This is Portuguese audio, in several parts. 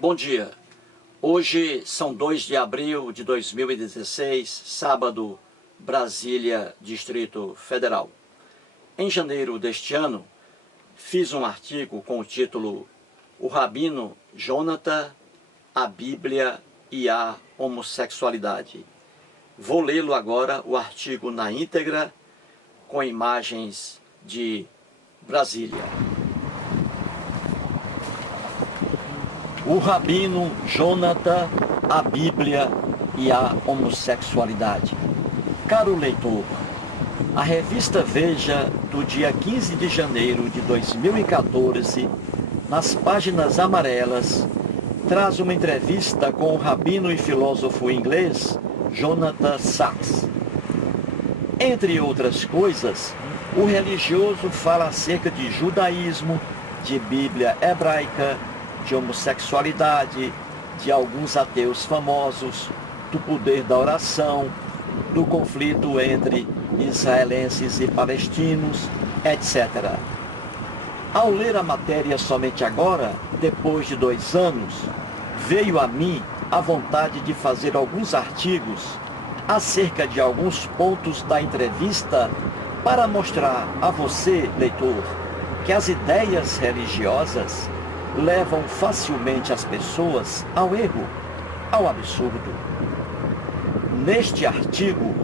Bom dia. Hoje são 2 de abril de 2016, sábado, Brasília, Distrito Federal. Em janeiro deste ano, fiz um artigo com o título O Rabino Jonathan, a Bíblia e a Homossexualidade. Vou lê-lo agora, o artigo na íntegra, com imagens de Brasília. O Rabino Jonathan, a Bíblia e a Homossexualidade. Caro leitor, a revista Veja, do dia 15 de janeiro de 2014, nas páginas amarelas, traz uma entrevista com o rabino e filósofo inglês Jonathan Sacks. Entre outras coisas, o religioso fala acerca de judaísmo, de Bíblia hebraica, de homossexualidade, de alguns ateus famosos, do poder da oração, do conflito entre israelenses e palestinos, etc. Ao ler a matéria somente agora, depois de 2 anos, veio a mim a vontade de fazer alguns artigos acerca de alguns pontos da entrevista para mostrar a você, leitor, que as ideias religiosas levam facilmente as pessoas ao erro, ao absurdo. Neste artigo,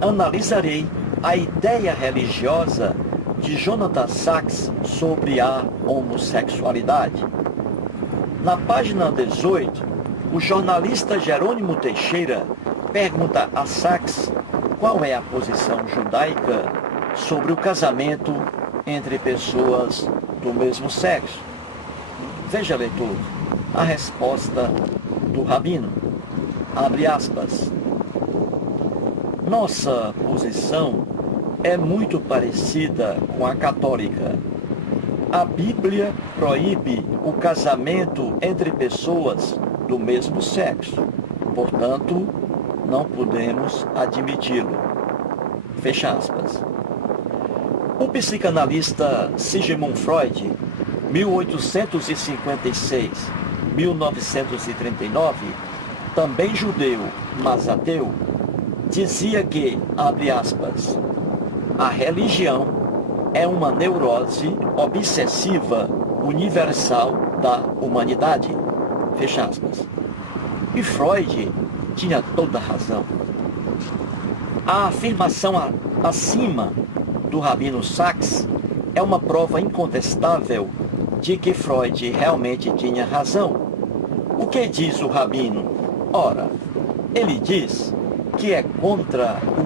analisarei a ideia religiosa de Jonathan Sacks sobre a homossexualidade. Na página 18, o jornalista Jerônimo Teixeira pergunta a Sacks qual é a posição judaica sobre o casamento entre pessoas do mesmo sexo. Veja, leitor, a resposta do rabino. Abre aspas. Nossa posição é muito parecida com a católica. A Bíblia proíbe o casamento entre pessoas do mesmo sexo. Portanto, não podemos admiti-lo. Fecha aspas. O psicanalista Sigmund Freud, 1856-1939, também judeu, mas ateu, dizia que, abre aspas, a religião é uma neurose obsessiva universal da humanidade. Fecha aspas. E Freud tinha toda a razão. A afirmação acima do rabino Sacks é uma prova incontestável de que Freud realmente tinha razão. O que diz o rabino? Ora, ele diz que é contra o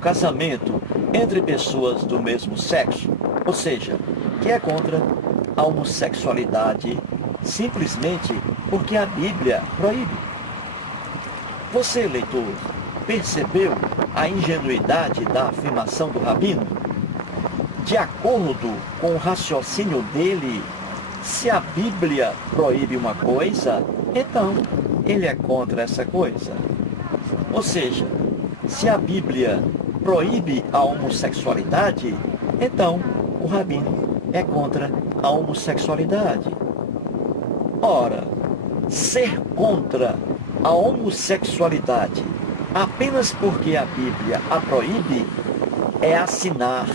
casamento entre pessoas do mesmo sexo, ou seja, que é contra a homossexualidade simplesmente porque a Bíblia proíbe. Você, leitor, percebeu a ingenuidade da afirmação do rabino? De acordo com o raciocínio dele, se a Bíblia proíbe uma coisa, então ele é contra essa coisa. Ou seja, se a Bíblia proíbe a homossexualidade, então o rabino é contra a homossexualidade. Ora, ser contra a homossexualidade apenas porque a Bíblia a proíbe é assinar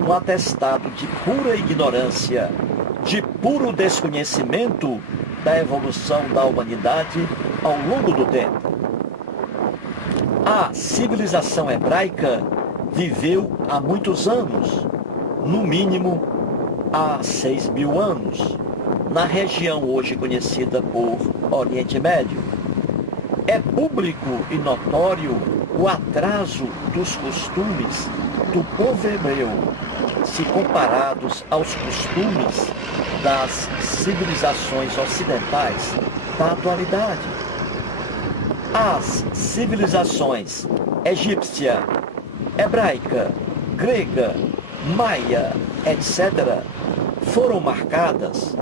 um atestado de pura ignorância, de puro desconhecimento da evolução da humanidade ao longo do tempo. A civilização hebraica viveu há muitos anos, no mínimo há 6.000 anos, na região hoje conhecida por Oriente Médio. É público e notório o atraso dos costumes do povo hebreu, se comparados aos costumes das civilizações ocidentais da atualidade. As civilizações egípcia, hebraica, grega, maia, etc., foram marcadas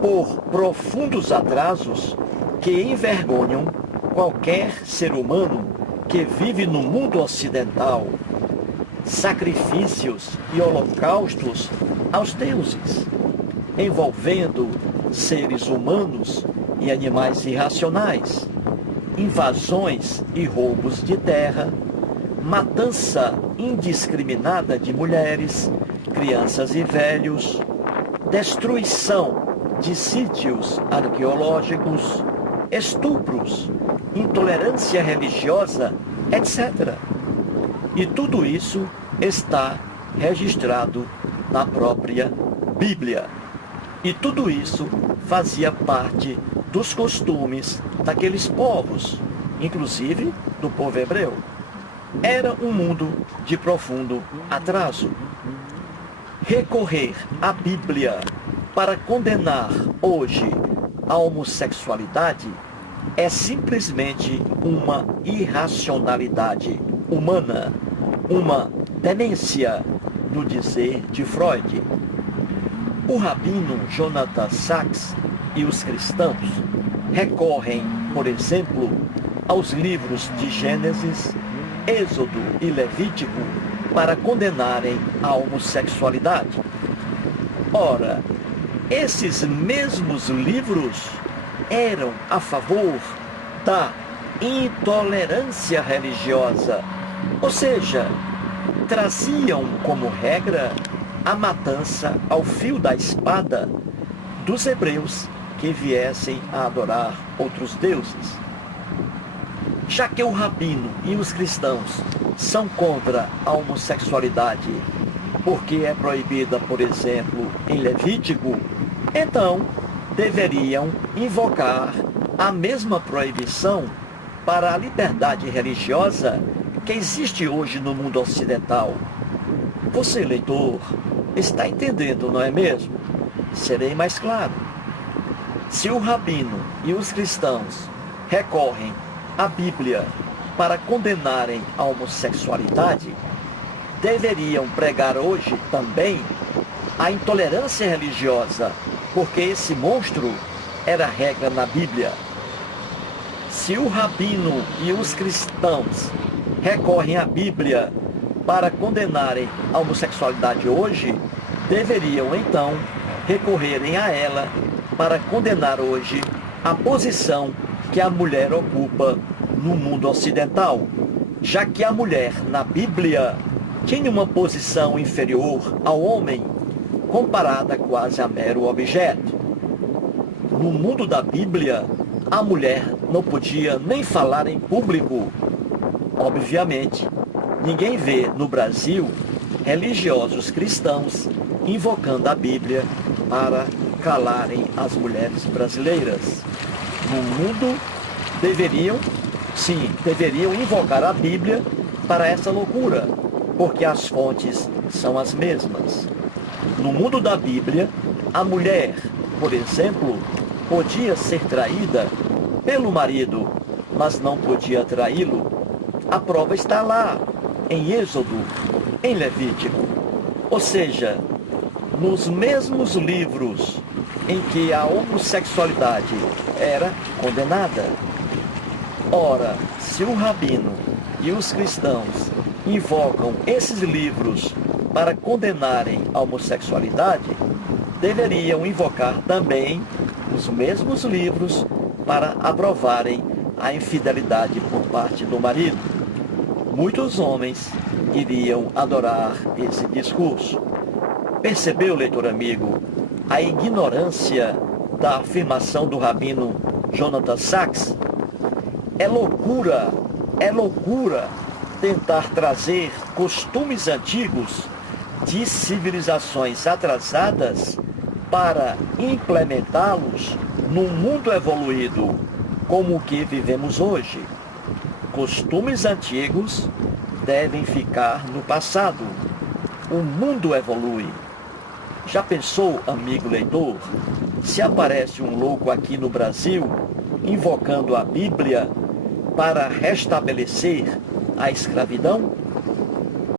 por profundos atrasos que envergonham qualquer ser humano que vive no mundo ocidental. Sacrifícios e holocaustos aos deuses, envolvendo seres humanos e animais irracionais, invasões e roubos de terra, matança indiscriminada de mulheres, crianças e velhos, destruição de sítios arqueológicos, estupros, intolerância religiosa, etc. E tudo isso está registrado na própria Bíblia. E tudo isso fazia parte dos costumes daqueles povos, inclusive do povo hebreu. Era um mundo de profundo atraso. Recorrer à Bíblia para condenar hoje a homossexualidade é simplesmente uma irracionalidade humana, uma demência, no dizer de Freud. O rabino Jonathan Sacks e os cristãos recorrem, por exemplo, aos livros de Gênesis, Êxodo e Levítico para condenarem a homossexualidade. Ora, esses mesmos livros eram a favor da intolerância religiosa, ou seja, traziam como regra a matança ao fio da espada dos hebreus que viessem a adorar outros deuses. Já que o rabino e os cristãos são contra a homossexualidade, porque é proibida, por exemplo, em Levítico, então deveriam invocar a mesma proibição para a liberdade religiosa que existe hoje no mundo ocidental. Você, leitor, está entendendo, não é mesmo? Serei mais claro. Se o rabino e os cristãos recorrem à Bíblia para condenarem a homossexualidade, deveriam pregar hoje também a intolerância religiosa, porque esse monstro era regra na Bíblia. Se o rabino e os cristãos recorrem à Bíblia para condenarem a homossexualidade hoje, deveriam então recorrerem a ela para condenar hoje a posição que a mulher ocupa no mundo ocidental, já que a mulher na Bíblia tinha uma posição inferior ao homem, comparada quase a mero objeto. No mundo da Bíblia, a mulher não podia nem falar em público. Obviamente, ninguém vê no Brasil religiosos cristãos invocando a Bíblia para calarem as mulheres brasileiras. No mundo, deveriam invocar a Bíblia para essa loucura, porque as fontes são as mesmas. No mundo da Bíblia, a mulher, por exemplo, podia ser traída pelo marido, mas não podia traí-lo. A prova está lá, em Êxodo, em Levítico. Ou seja, nos mesmos livros em que a homossexualidade era condenada. Ora, se o rabino e os cristãos invocam esses livros para condenarem a homossexualidade, deveriam invocar também os mesmos livros para aprovarem a infidelidade por parte do marido. Muitos homens iriam adorar esse discurso. Percebeu, leitor amigo, a ignorância da afirmação do rabino Jonathan Sacks? É loucura tentar trazer costumes antigos de civilizações atrasadas para implementá-los num mundo evoluído como o que vivemos hoje. Costumes antigos devem ficar no passado. O mundo evolui. Já pensou, amigo leitor, se aparece um louco aqui no Brasil invocando a Bíblia para restabelecer a escravidão?